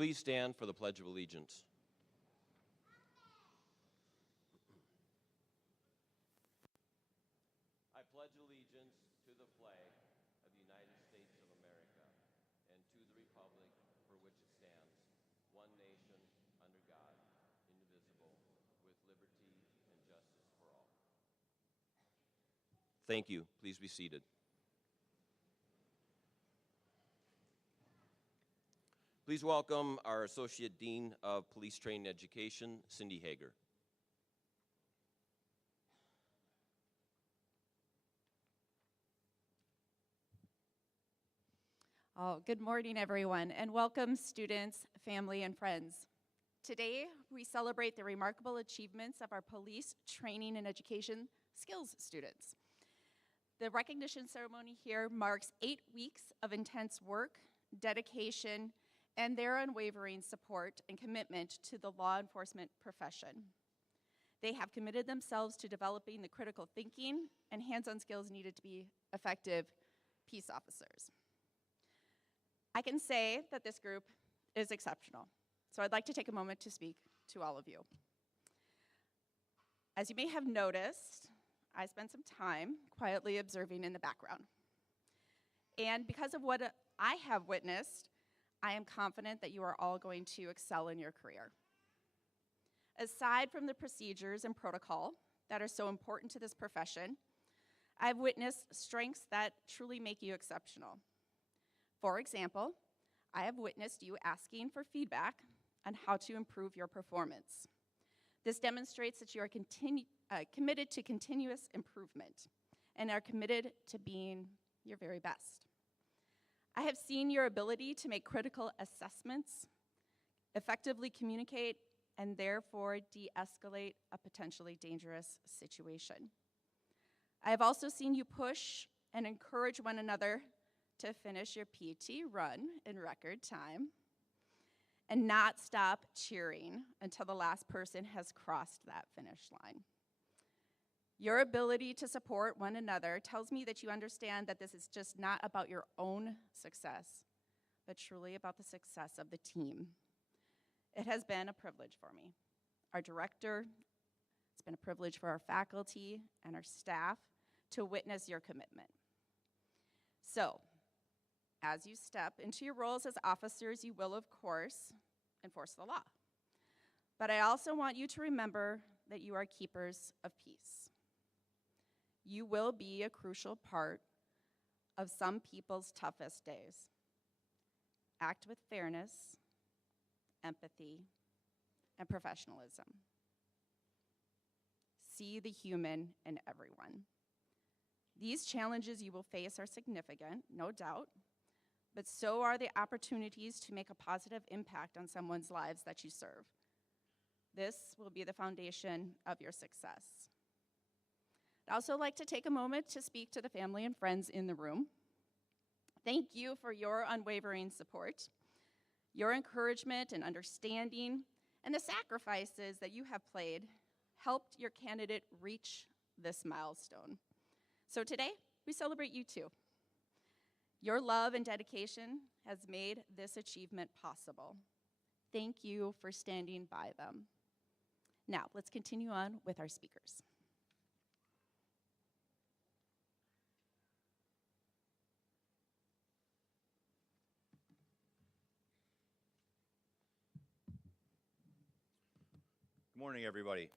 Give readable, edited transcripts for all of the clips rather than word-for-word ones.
Please stand for the Pledge of Allegiance. I pledge allegiance to the flag of the United States of America and to the republic for which it stands, one nation, under God, indivisible, with liberty and justice for all. Thank you. Please be seated. Please welcome our Associate Dean of Police Training Education, Cindy Hager. Oh, good morning, everyone, and welcome students, family, and friends. Today, we celebrate the remarkable achievements of our police training and education skills students. The recognition ceremony here marks 8 weeks of intense work, dedication, and their unwavering support and commitment to the law enforcement profession. They have committed themselves to developing the critical thinking and hands-on skills needed to be effective peace officers. I can say that this group is exceptional, so I'd like to take a moment to speak to all of you. As you may have noticed, I spent some time quietly observing in the background. And because of what I have witnessed, I am confident that you are all going to excel in your career. Aside from the procedures and protocol that are so important to this profession, I've witnessed strengths that truly make you exceptional. For example, I have witnessed you asking for feedback on how to improve your performance. This demonstrates that you are committed to continuous improvement and are committed to being your very best. I have seen your ability to make critical assessments, effectively communicate, and therefore de-escalate a potentially dangerous situation. I have also seen you push and encourage one another to finish your PT run in record time and not stop cheering until the last person has crossed that finish line. Your ability to support one another tells me that you understand that this is just not about your own success, but truly about the success of the team. It has been a privilege for me, our director, it's been a privilege for our faculty and our staff to witness your commitment. So, as you step into your roles as officers, you will, of course, enforce the law. But I also want you to remember that you are keepers of peace. You will be a crucial part of some people's toughest days. Act with fairness, empathy, and professionalism. See the human in everyone. These challenges you will face are significant, no doubt, but so are the opportunities to make a positive impact on someone's lives that you serve. This will be the foundation of your success. I'd also like to take a moment to speak to the family and friends in the room. Thank you for your unwavering support, your encouragement and understanding, and the sacrifices that you have played helped your candidate reach this milestone. So today, we celebrate you too. Your love and dedication has made this achievement possible. Thank you for standing by them. Now, let's continue on with our speakers. Good morning, everybody.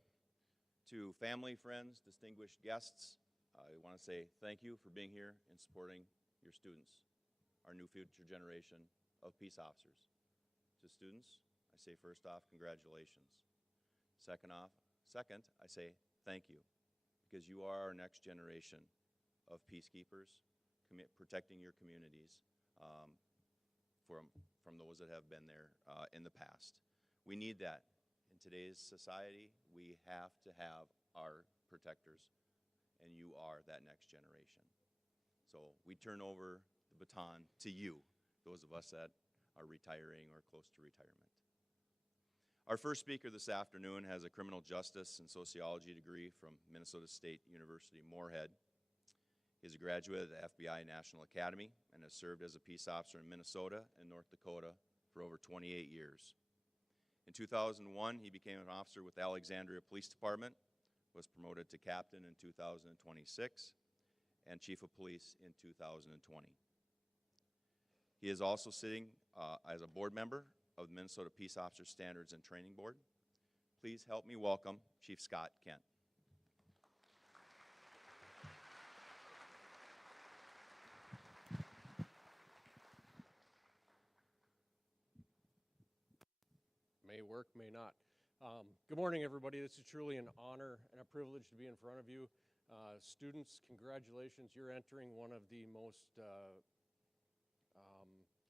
To family, friends, distinguished guests, I want to say thank you for being here and supporting your students, our new future generation of peace officers. To students, I say first off, congratulations. Second, I say thank you, because you are our next generation of peacekeepers, protecting your communities from those that have been there in the past. We need that. In today's society, we have to have our protectors, and you are that next generation. So we turn over the baton to you, those of us that are retiring or close to retirement. Our first speaker this afternoon has a criminal justice and sociology degree from Minnesota State University, Moorhead. He's a graduate of the FBI National Academy and has served as a peace officer in Minnesota and North Dakota for over 28 years. In 2001, he became an officer with the Alexandria Police Department, was promoted to captain in 2026, and chief of police in 2020. He is also sitting as a board member of the Minnesota Peace Officer Standards and Training Board. Please help me welcome Chief Scott Kent. May work, may not. Good morning, everybody. This is truly an honor and a privilege to be in front of you. Students, congratulations. You're entering one of the most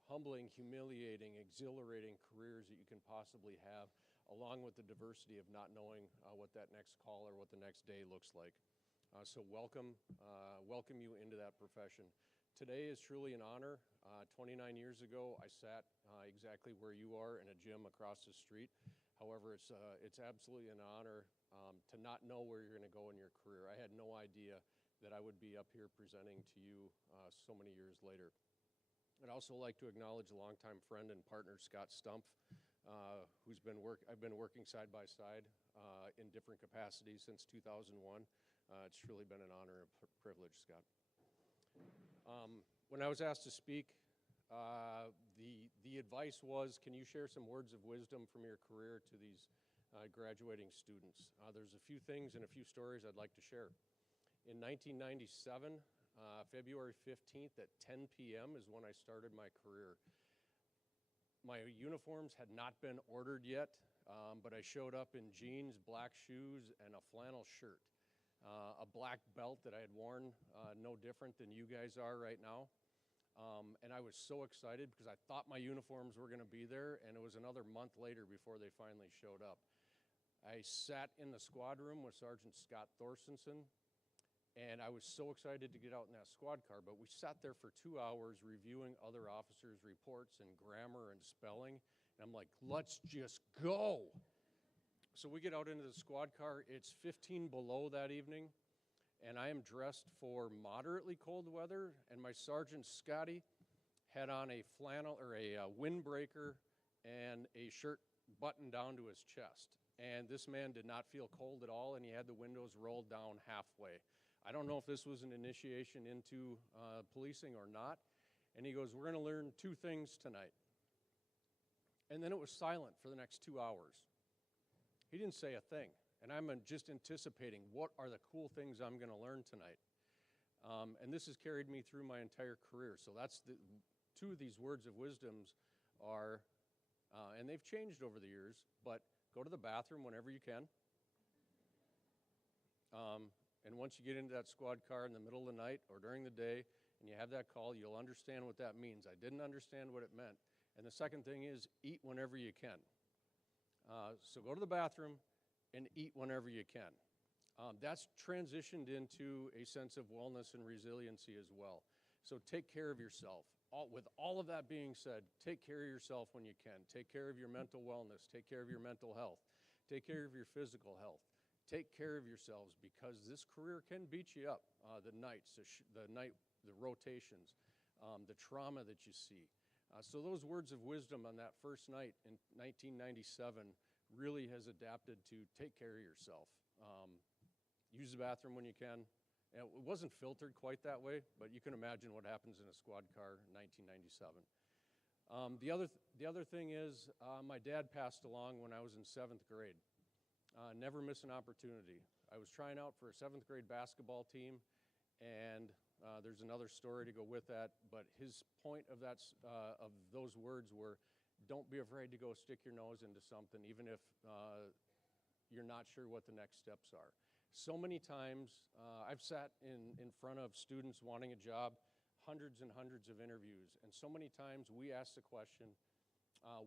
humbling, humiliating, exhilarating careers that you can possibly have, along with the diversity of not knowing what that next call or what the next day looks like. So welcome you into that profession. Today is truly an honor. 29 years ago, I sat exactly where you are in a gym across the street. However, it's absolutely an honor to not know where you're going to go in your career. I had no idea that I would be up here presenting to you so many years later. I'd also like to acknowledge a longtime friend and partner, Scott Stumpf, I've been working side by side in different capacities since 2001. It's truly been an honor and a privilege, Scott. When I was asked to speak, the advice was, can you share some words of wisdom from your career to these graduating students? There's a few things and a few stories I'd like to share. In 1997, February 15th at 10 p.m. is when I started my career. My uniforms had not been ordered yet, but I showed up in jeans, black shoes, and a flannel shirt. A black belt that I had worn, no different than you guys are right now. And I was so excited because I thought my uniforms were going to be there, and it was another month later before they finally showed up. I sat in the squad room with Sergeant Scott Thorstensen, and I was so excited to get out in that squad car, but we sat there for 2 hours reviewing other officers' reports and grammar and spelling, and I'm like, let's just go. So we get out into the squad car. It's 15 below that evening, and I am dressed for moderately cold weather, and my Sergeant Scotty had on a flannel or a windbreaker and a shirt buttoned down to his chest. And this man did not feel cold at all, and he had the windows rolled down halfway. I don't know if this was an initiation into policing or not. And he goes, we're going to learn 2 things tonight. And then it was silent for the next 2 hours. He didn't say a thing. And I'm just anticipating, what are the cool things I'm going to learn tonight? And this has carried me through my entire career. So that's 2 of these words of wisdoms are, and they've changed over the years, but go to the bathroom whenever you can. And once you get into that squad car in the middle of the night or during the day and you have that call, you'll understand what that means. I didn't understand what it meant. And the second thing is eat whenever you can. So go to the bathroom and eat whenever you can. That's transitioned into a sense of wellness and resiliency as well. So take care of yourself. With all of that being said, take care of yourself when you can. Take care of your mental wellness. Take care of your mental health. Take care of your physical health. Take care of yourselves because this career can beat you up. The nights, the rotations, the trauma that you see. So those words of wisdom on that first night in 1997 really has adapted to take care of yourself. Use the bathroom when you can. And it wasn't filtered quite that way, but you can imagine what happens in a squad car in 1997. The other thing is my dad passed along when I was in 7th grade. Never miss an opportunity. I was trying out for a 7th grade basketball team, and there's another story to go with that, but his point of those words were, don't be afraid to go stick your nose into something, even if you're not sure what the next steps are. So many times, I've sat in front of students wanting a job, hundreds and hundreds of interviews, and so many times we ask the question,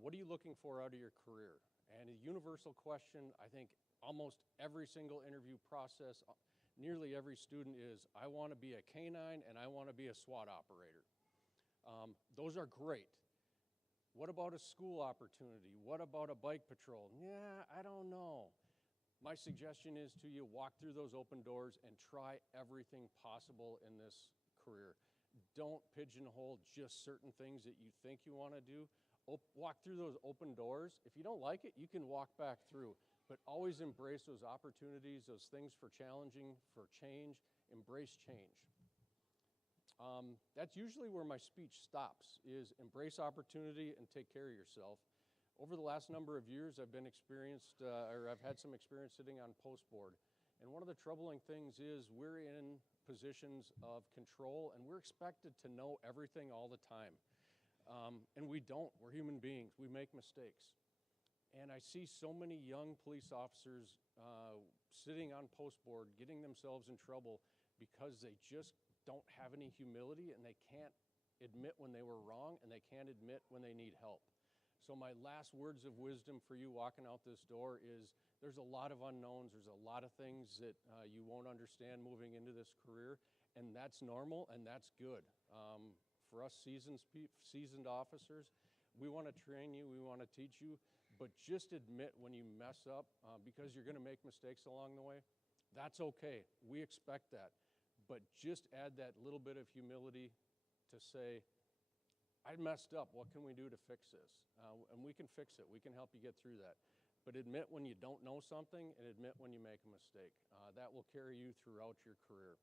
what are you looking for out of your career? And a universal question, I think almost every single interview process, nearly every student is, I want to be a canine and I want to be a SWAT operator. Those are great. What about a school opportunity? What about a bike patrol? Yeah, I don't know. My suggestion is to you, walk through those open doors and try everything possible in this career. don't pigeonhole just certain things that you think you want to do. Walk through those open doors. If you don't like it, you can walk back through. But always embrace those opportunities, those things for challenging, for change. Embrace change. That's usually where my speech stops, is embrace opportunity and take care of yourself. Over the last number of years, I've had some experience sitting on post board. And one of the troubling things is we're in positions of control, and we're expected to know everything all the time. And we don't. We're human beings. We make mistakes. And I see so many young police officers sitting on post board, getting themselves in trouble because they just don't have any humility, and they can't admit when they were wrong, and they can't admit when they need help. So my last words of wisdom for you walking out this door is there's a lot of unknowns. There's a lot of things that you won't understand moving into this career, and that's normal, and that's good. For us seasoned officers, we want to train you, we want to teach you, but just admit when you mess up because you're going to make mistakes along the way. That's okay. We expect that. But just add that little bit of humility to say, I messed up. What can we do to fix this? And we can fix it. We can help you get through that. But admit when you don't know something, and admit when you make a mistake. That will carry you throughout your career.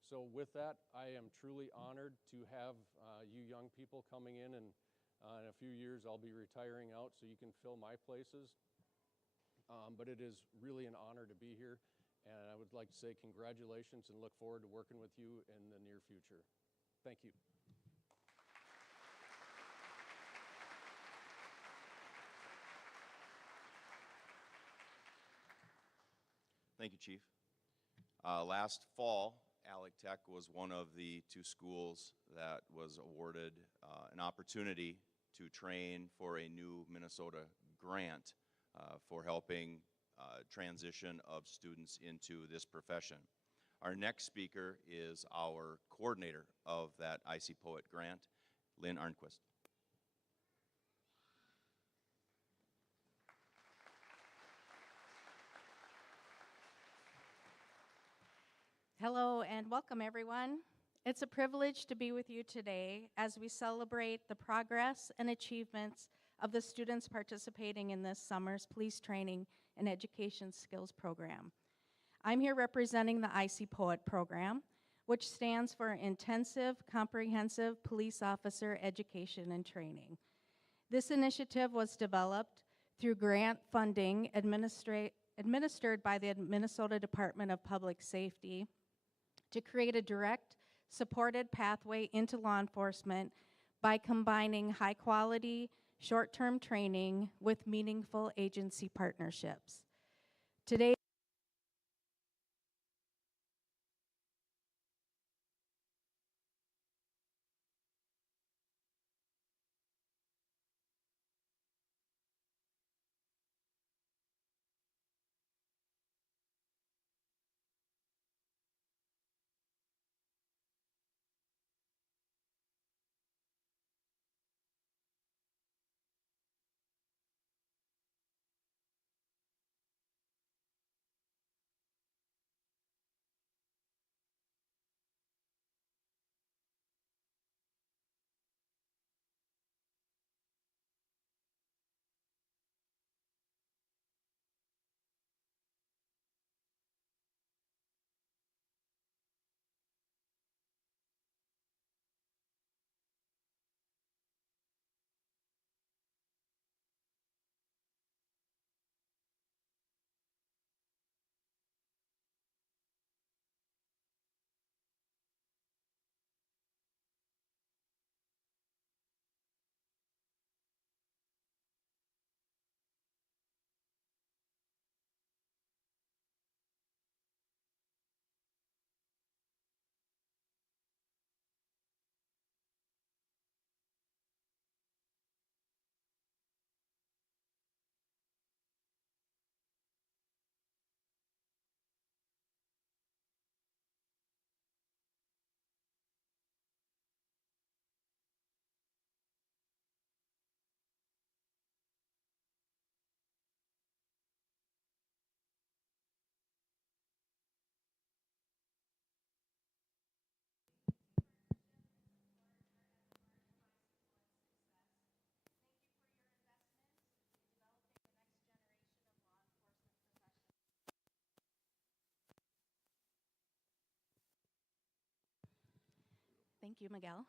So with that, I am truly honored to have you young people coming in, and in a few years I'll be retiring out so you can fill my places. But it is really an honor to be here. And I would like to say congratulations and look forward to working with you in the near future. Thank you. Thank you, Chief. Last fall, Alec Tech was one of the 2 schools that was awarded an opportunity to train for a new Minnesota grant for helping transition of students into this profession. Our next speaker is our coordinator of that IC Poet grant, Lynn Arnquist. Hello and welcome, everyone. It's a privilege to be with you today as we celebrate the progress and achievements of the students participating in this summer's police training and education skills program. I'm here representing the IC Poet program, which stands for Intensive Comprehensive Police Officer Education and Training. This initiative was developed through grant funding administered by the Minnesota Department of Public Safety to create a direct, supported pathway into law enforcement by combining high-quality, short-term training with meaningful agency partnerships. Today, Thank you, Miguel.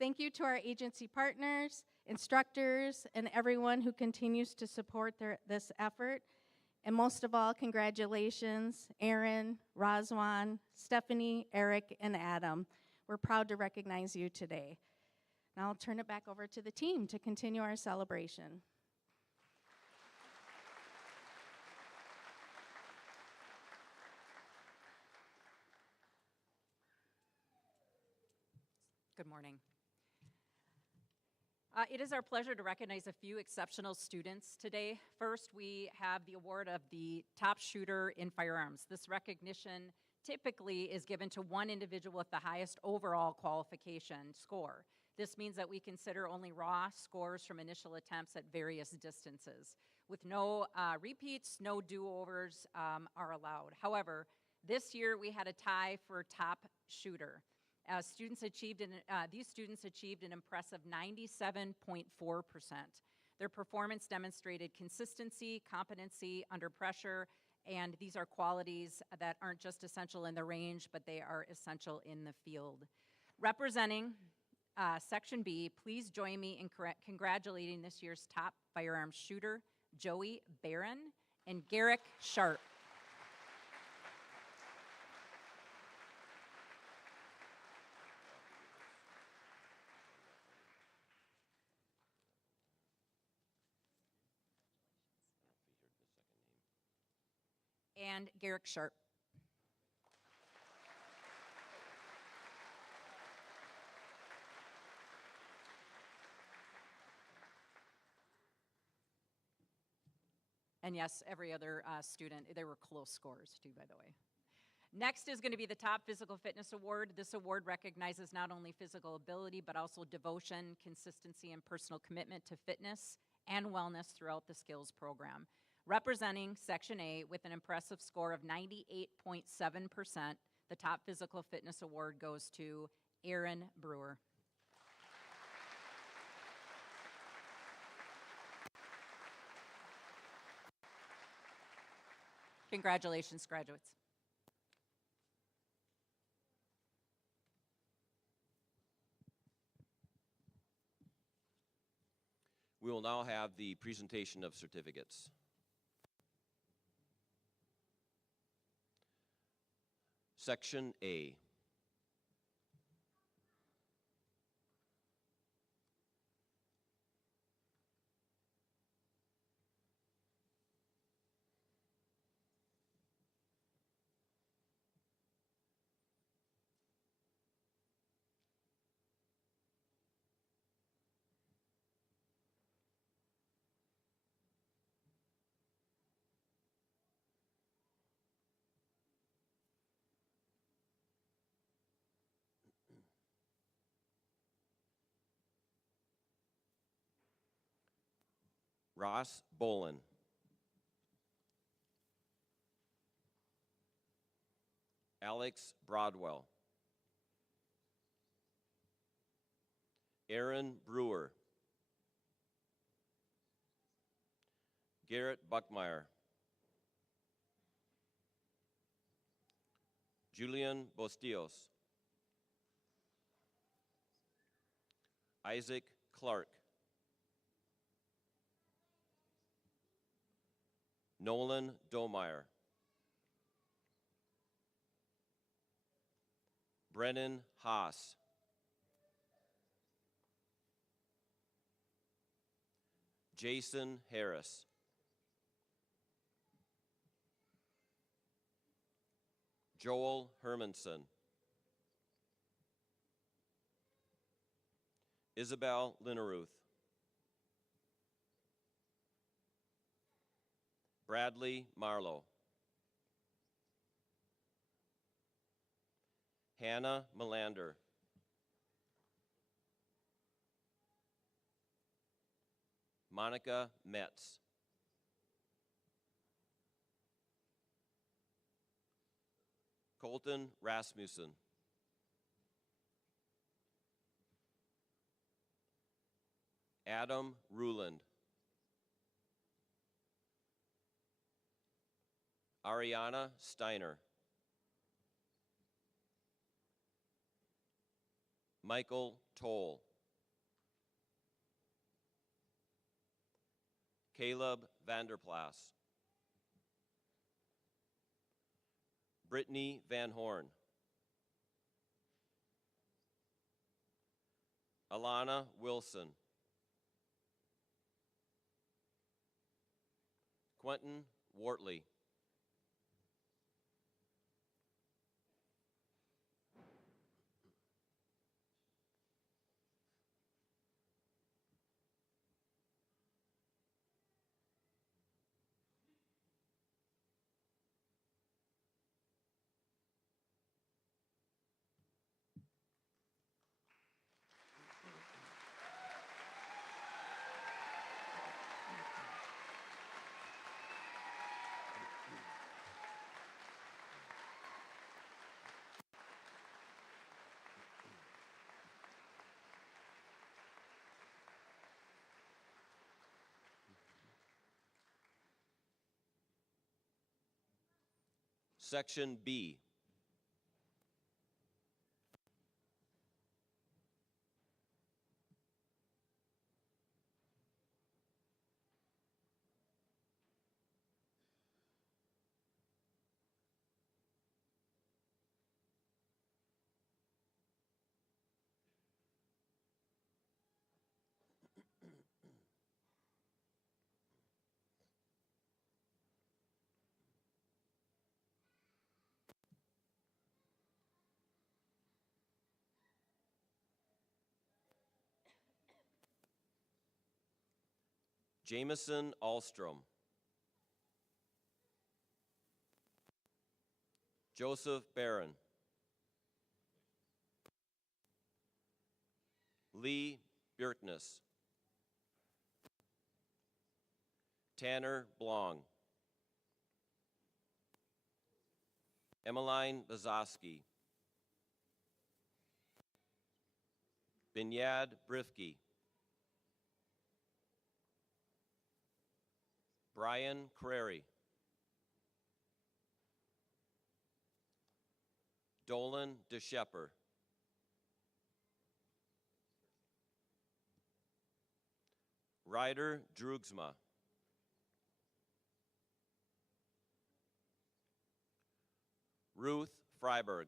Thank you to our agency partners, instructors, and everyone who continues to support this effort. And most of all, congratulations, Aaron, Razwan, Stephanie, Eric, and Adam. We're proud to recognize you today. Now I'll turn it back over to the team to continue our celebration. Good morning. It is our pleasure to recognize a few exceptional students today. First, we have the award of the top shooter in firearms. This recognition typically is given to one individual with the highest overall qualification score. This means that we consider only raw scores from initial attempts at various distances. With no repeats, no do-overs are allowed. However, this year we had a tie for top shooter. These students achieved an impressive 97.4%. Their performance demonstrated consistency, competency under pressure, and these are qualities that aren't just essential in the range, but they are essential in the field. Representing Section B, please join me in congratulating this year's top firearms shooter, Joey Barron and Garrick Sharp. And Garrick Sharp. And yes, every other student, they were close scores too, by the way. Next is going to be the Top Physical Fitness Award. This award recognizes not only physical ability, but also devotion, consistency, and personal commitment to fitness and wellness throughout the skills program. Representing Section A with an impressive score of 98.7%, the Top Physical Fitness Award goes to Aaron Brewer. Congratulations, graduates. We will now have the presentation of certificates. Section A. Ross Bolin. Alex Broadwell. Aaron Brewer. Garrett Buckmeyer. Julian Bostillos. Isaac Clark. Nolan Domeyer. Brennan Haas. Jason Harris. Joel Hermanson. Isabel Linneruth. Bradley Marlowe. Hannah Melander. Monica Metz. Colton Rasmussen. Adam Ruland. Ariana Steiner. Michael Toll, Caleb Vanderplas, Brittany Van Horn, Alana Wilson, Quentin Wortley, Section B. Jameson Alstrom, Joseph Barron, Lee Bjerknes, Tanner Blong, Emmeline Bazowski, Binyad Brifke, Brian Crary, Dolan DeShepper, Ryder Drugsma, Ruth Freiberg,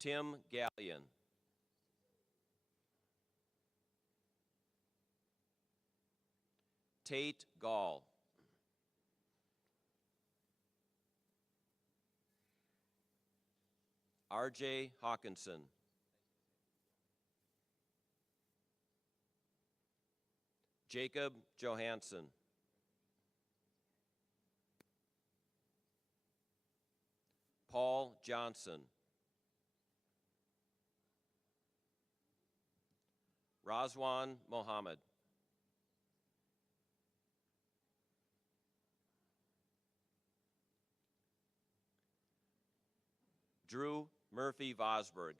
Tim Gallion, Tate Gall, R.J. Hawkinson, Jacob Johansson, Paul Johnson, Razwan Mohammed, Drew Murphy Vosberg,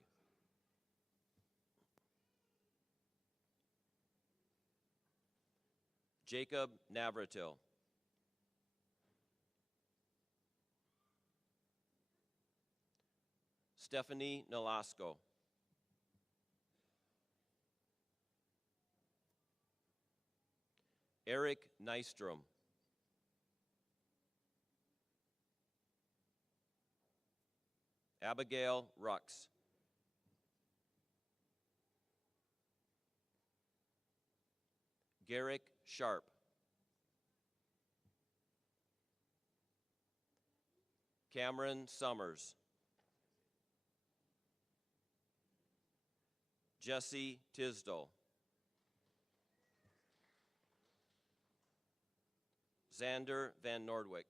Jacob Navratil, Stephanie Nolasco, Eric Nystrom, Abigail Rux, Garrick Sharp, Cameron Summers, Jesse Tisdall, Xander Van Nordwick,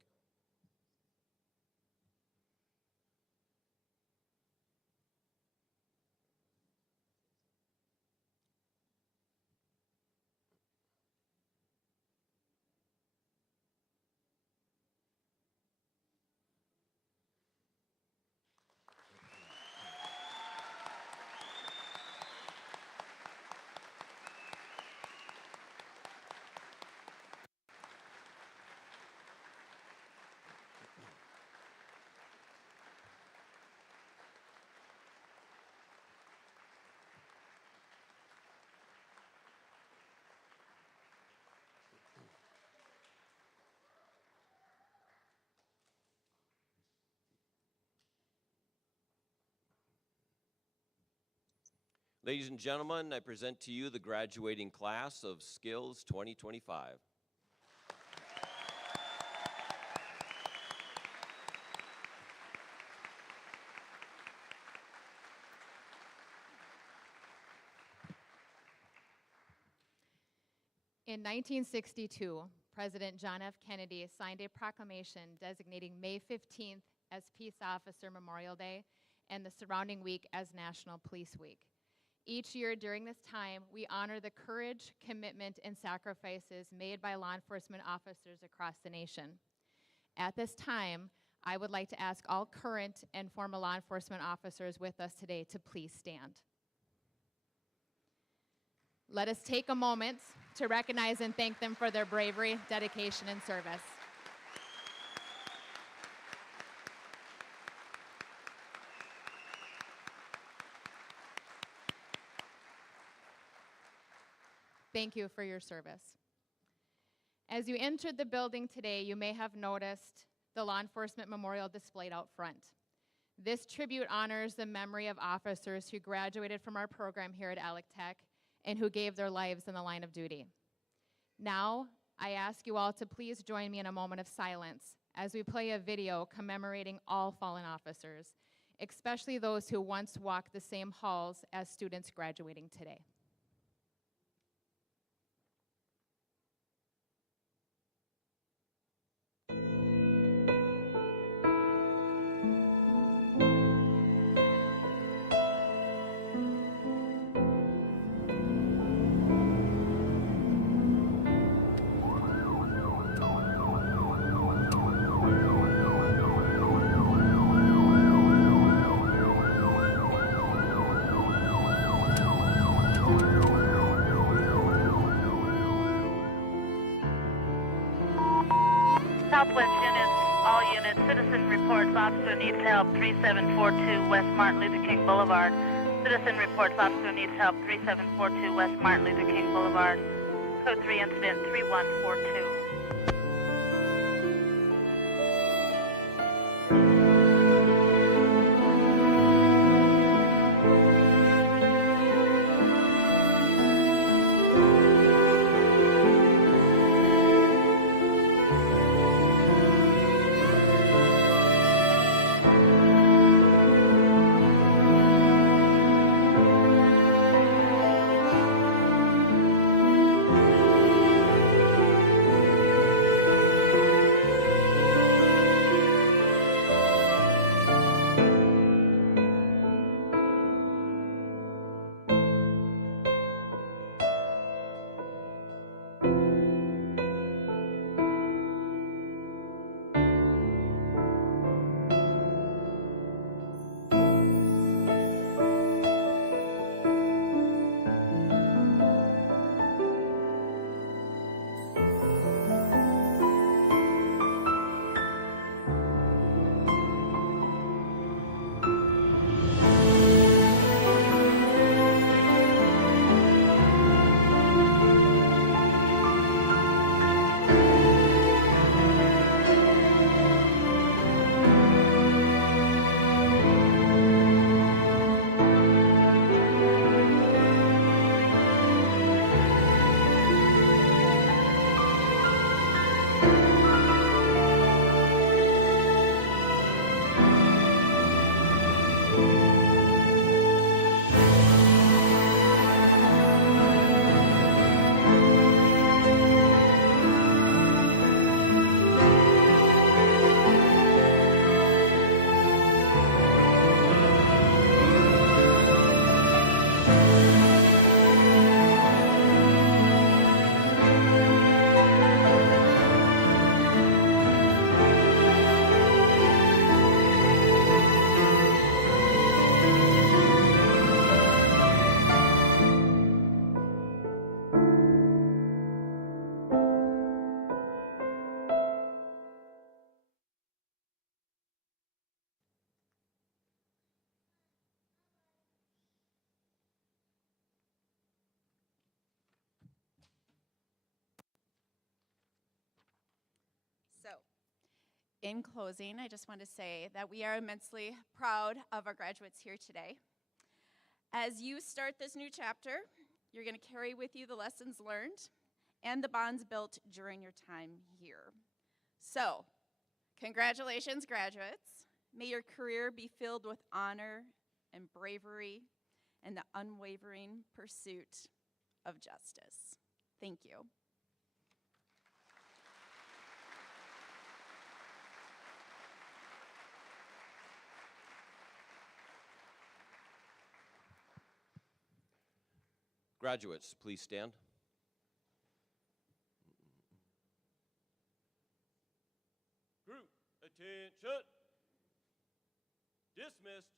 Ladies and gentlemen, I present to you the graduating class of Skills 2025. In 1962, President John F. Kennedy signed a proclamation designating May 15th as Peace Officer Memorial Day and the surrounding week as National Police Week. Each year during this time, we honor the courage, commitment, and sacrifices made by law enforcement officers across the nation. At this time, I would like to ask all current and former law enforcement officers with us today to please stand. Let us take a moment to recognize and thank them for their bravery, dedication, and service. Thank you for your service. As you entered the building today, you may have noticed the law enforcement memorial displayed out front. This tribute honors the memory of officers who graduated from our program here at Alec Tech and who gave their lives in the line of duty. Now, I ask you all to please join me in a moment of silence as we play a video commemorating all fallen officers, especially those who once walked the same halls as students graduating today. Southwest units, all units, citizen reports officer needs help, 3742 West Martin Luther King Boulevard. Citizen reports officer needs help, 3742 West Martin Luther King Boulevard. Code 3 incident 3142. So, in closing, I just want to say that we are immensely proud of our graduates here today. As you start this new chapter, you're going to carry with you the lessons learned and the bonds built during your time here. So, congratulations, graduates. May your career be filled with honor and bravery and the unwavering pursuit of justice. Thank you. Graduates, please stand. Group, attention. Dismissed.